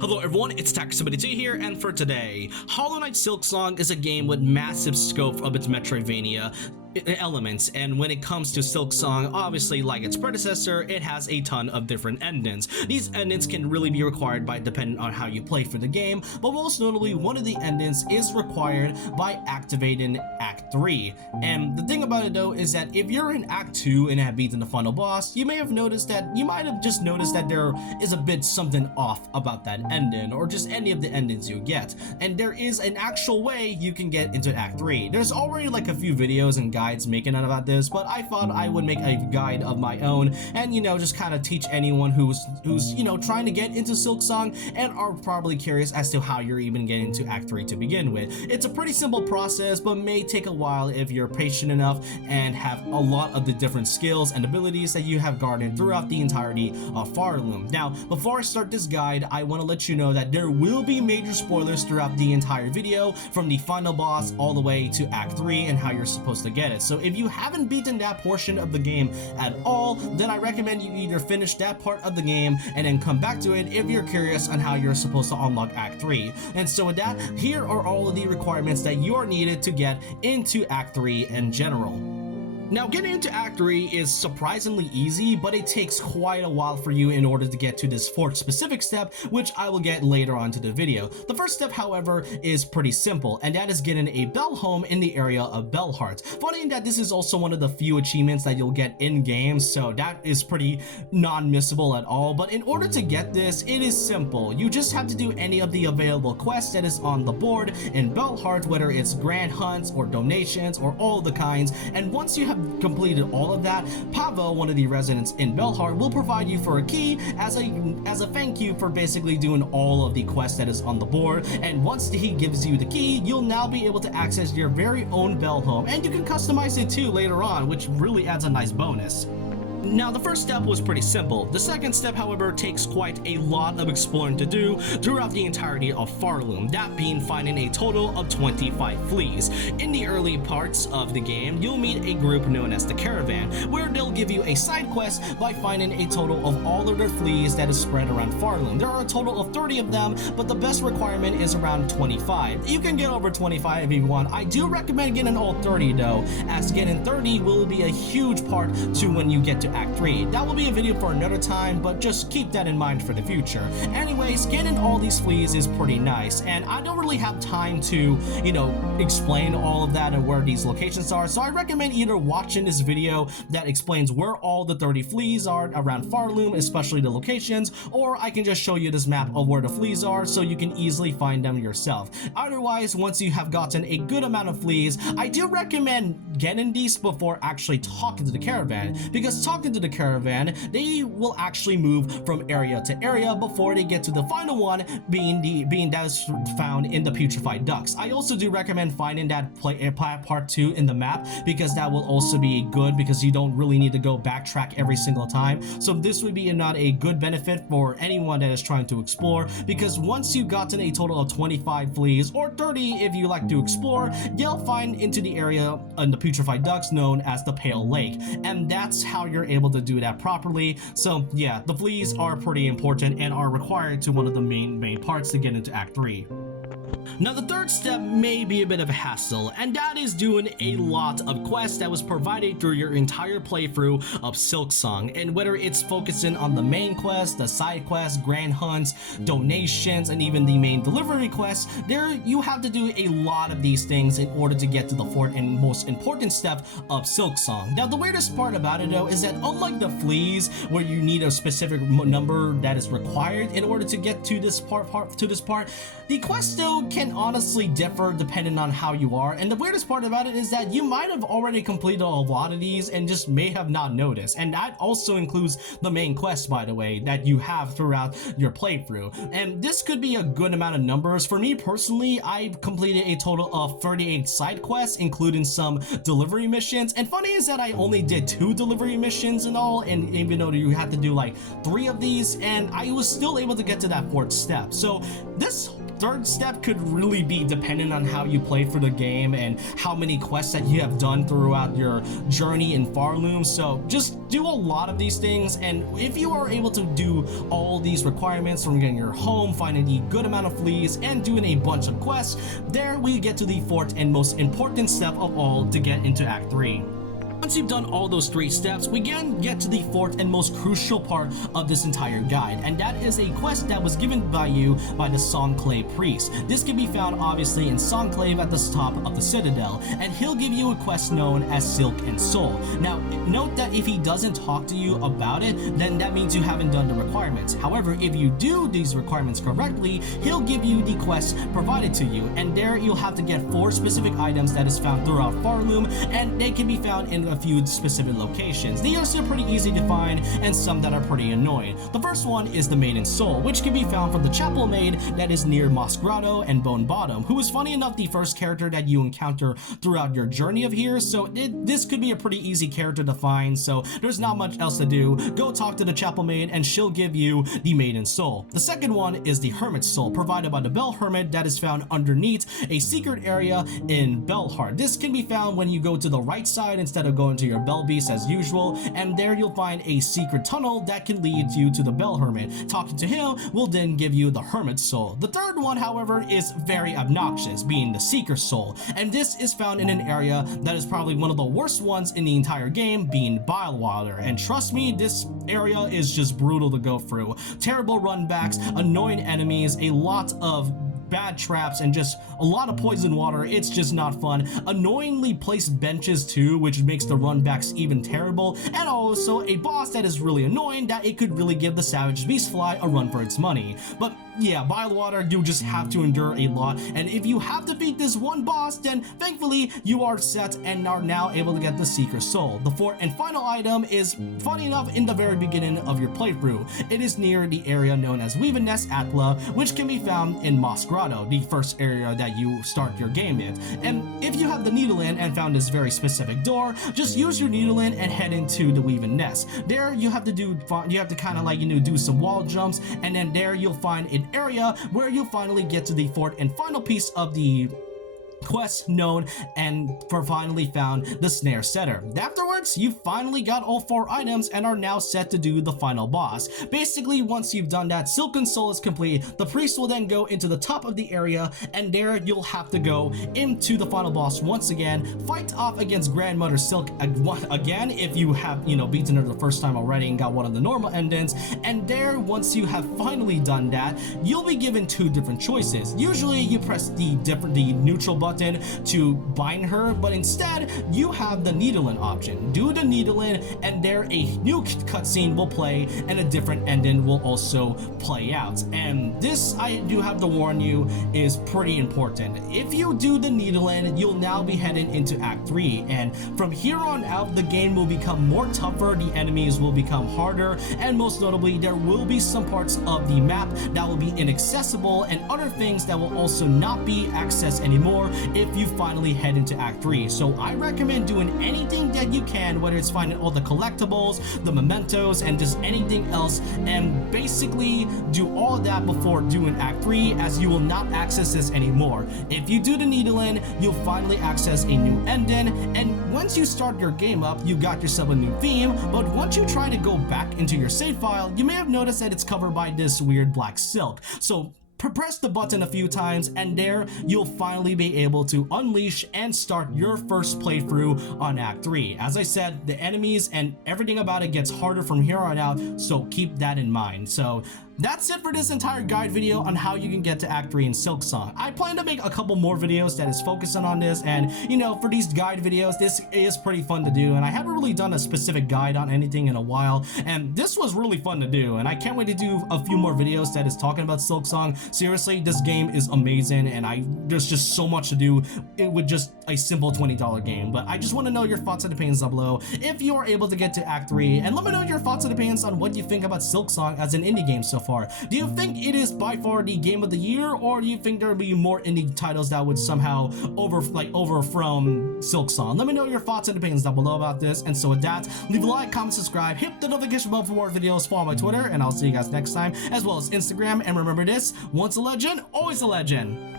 Hello everyone, it's Tax72 here, and for today, Hollow Knight Silksong is a game with massive scope of its Metroidvania elements, and when it comes to Silksong, obviously like its predecessor, it has a ton of different endings. These endings can really be required by depending on how you play for the game, but most notably one of the endings is required by activating Act 3. And the thing about it though is that if you're in Act 2 and have beaten the final boss, you may have noticed that there is a bit something off about that ending, or just any of the endings you get, and there is an actual way you can get into Act 3. There's already like a few videos and guides making it about this, but I thought I would make a guide of my own and just kind of teach anyone who's trying to get into Silksong and are probably curious as to how you're even getting to Act 3 to begin with. It's a pretty simple process, but may take a while if you're patient enough and have a lot of the different skills and abilities that you have garnered throughout the entirety of Farloom. Now, before I start this guide, I want to let you know that there will be major spoilers throughout the entire video, from the final boss all the way to Act 3 and how you're supposed to get it. So if you haven't beaten that portion of the game at all, then I recommend you either finish that part of the game and then come back to it if you're curious on how you're supposed to unlock Act 3. And so with that, here are all of the requirements that you are needed to get into Act 3 in general. Now, getting into Act 3 is surprisingly easy, but it takes quite a while for you in order to get to this fourth specific step, which I will get later on to the video. The first step, however, is pretty simple, and that is getting a bell home in the area of Bell Hearts. Funny in that this is also one of the few achievements that you'll get in-game, so that is pretty non-missable at all. But in order to get this, it is simple. You just have to do any of the available quests that is on the board in Bell Heart, whether it's grand hunts or donations or all the kinds, and once you have completed all of that, Pavo, one of the residents in Bellheart, will provide you for a key as a thank you for basically doing all of the quests that is on the board. And once he gives you the key, you'll now be able to access your very own bell home, and you can customize it too later on, which really adds a nice bonus. Now, the first step was pretty simple. The second step, however, takes quite a lot of exploring to do throughout the entirety of Farloom, that being finding a total of 25 fleas. In the early parts of the game, you'll meet a group known as the Caravan, where they'll give you a side quest by finding a total of all of their fleas that is spread around Farloom. There are a total of 30 of them, but the best requirement is around 25. You can get over 25 if you want. I do recommend getting all 30 though, as getting 30 will be a huge part to when you get to Act 3. That will be a video for another time, but just keep that in mind for the future. Anyways, getting all these fleas is pretty nice, and I don't really have time to, explain all of that and where these locations are, so I recommend either watching this video that explains where all the 30 fleas are around Farloom, especially the locations, or I can just show you this map of where the fleas are so you can easily find them yourself. Otherwise, once you have gotten a good amount of fleas, I do recommend getting these before actually talking to the Caravan, because talking to the Caravan, they will actually move from area to area before they get to the final one, being that is found in the Putrefied Ducks. I also do recommend finding that part 2 in the map, because that will also be good, because you don't really need to go backtrack every single time. So this would be not a good benefit for anyone that is trying to explore, because once you've gotten a total of 25 fleas, or 30 if you like to explore, you'll find into the area in the Putrefied Ducks known as the Pale Lake, and that's how you're able to do that properly. So yeah, the fleas are pretty important and are required to one of the main parts to get into Act 3. Now, the third step may be a bit of a hassle, and that is doing a lot of quests that was provided through your entire playthrough of Silksong. And whether it's focusing on the main quest, the side quests, grand hunts, donations, and even the main delivery quests, you have to do a lot of these things in order to get to the fourth and most important step of Silksong. Now, the weirdest part about it though is that unlike the fleas, where you need a specific number that is required in order to get to this part, the quests though can honestly differ depending on how you are. And the weirdest part about it is that you might have already completed a lot of these and just may have not noticed. And that also includes the main quest, by the way, that you have throughout your playthrough. And this could be a good amount of numbers. For me personally, I completed a total of 38 side quests, including some delivery missions. And funny is that I only did 2 delivery missions in all, and even though you had to do like 3 of these, and I was still able to get to that 4th step. So this third step could really be dependent on how you play for the game and how many quests that you have done throughout your journey in Farloom. So just do a lot of these things, and if you are able to do all these requirements from getting your home, finding a good amount of fleas, and doing a bunch of quests, there we get to the fourth and most important step of all to get into Act 3. Once you've done all those 3 steps, we again get to the fourth and most crucial part of this entire guide, and that is a quest that was given by you by the Songclave Priest. This can be found obviously in Songclave at the top of the Citadel, and he'll give you a quest known as Silk and Soul. Now, note that if he doesn't talk to you about it, then that means you haven't done the requirements. However, if you do these requirements correctly, he'll give you the quest provided to you, and there you'll have to get 4 specific items that is found throughout Farloom, and they can be found in a few specific locations. They are still pretty easy to find, and some that are pretty annoying. The first one is the Maiden's Soul, which can be found from the Chapel Maid that is near Moss Grotto and Bone Bottom, who is funny enough the first character that you encounter throughout your journey of here, so this could be a pretty easy character to find, so there's not much else to do. Go talk to the Chapel Maid and she'll give you the Maiden's Soul. The second one is the Hermit's Soul, provided by the Bell Hermit that is found underneath a secret area in Bellheart. This can be found when you go to the right side instead of going to your Bell Beast as usual, and there you'll find a secret tunnel that can lead you to the Bell Hermit. Talking to him will then give you the Hermit's Soul. The third one, however, is very obnoxious, being the Seeker's Soul, and this is found in an area that is probably one of the worst ones in the entire game, being Bilewater. And trust me, this area is just brutal to go through. Terrible runbacks, annoying enemies, a lot of bad traps, and just a lot of poison water. It's just not fun. Annoyingly placed benches too, which makes the runbacks even terrible, and also a boss that is really annoying that it could really give the Savage Beastfly a run for its money. But yeah, Bilewater, you just have to endure a lot, and if you have to defeat this one boss, then thankfully you are set and are now able to get the Seeker's Soul. The fourth and final item is, funny enough, in the very beginning of your playthrough. It is near the area known as Weaven Nest Atla, which can be found in Moss Grotto, the first area that you start your game in. And if you have the needle in and found this very specific door, just use your needle in and head into the Weaven Nest. There you have to kind of like, do some wall jumps, and then there you'll find an area where you'll finally get to the fourth and final piece of the quest known and finally found the Snare Setter. Afterwards, you finally got all 4 items and are now set to do the final boss. Basically, once you've done that, Silk and Soul is complete. The priest will then go into the top of the area, and there you'll have to go into the final boss once again, fight off against Grandmother Silk again if you have, beaten her the first time already and got one of the normal endings. And there, once you have finally done that, you'll be given 2 different choices. Usually you press the neutral button to bind her, but instead you have the needle in option. Do the needle in, and there a new cutscene will play and a different ending will also play out. And this, I do have to warn you, is pretty important. If you do the needle in, you'll now be heading into Act 3, and from here on out the game will become more tougher, the enemies will become harder, and most notably there will be some parts of the map that will be inaccessible and other things that will also not be accessed anymore if you finally head into Act 3. So I recommend doing anything that you can, whether it's finding all the collectibles, the mementos, and just anything else, and basically do all of that before doing Act 3, as you will not access this anymore. If you do the needle in, you'll finally access a new ending, and once you start your game up, you got yourself a new theme, but once you try to go back into your save file, you may have noticed that it's covered by this weird black silk. So press the button a few times, and there you'll finally be able to unleash and start your first playthrough on Act 3. As I said, the enemies and everything about it gets harder from here on out, so keep that in mind. So that's it for this entire guide video on how you can get to Act 3 in Silksong. I plan to make a couple more videos that is focusing on this, and for these guide videos, this is pretty fun to do, and I haven't really done a specific guide on anything in a while, and this was really fun to do, and I can't wait to do a few more videos that is talking about Silksong. Seriously, this game is amazing, and there's just so much to do with just a simple $20 game. But I just want to know your thoughts and opinions down below if you are able to get to Act 3, and let me know your thoughts and opinions on what you think about Silksong as an indie game so far. Do you think it is by far the game of the year, or do you think there will be more indie titles that would somehow over from Silksong? Let me know your thoughts and opinions down below about this. And so with that, leave a like, comment, subscribe, hit the notification bell for more videos, follow my Twitter, and I'll see you guys next time, as well as Instagram. And remember this, once a legend, always a legend.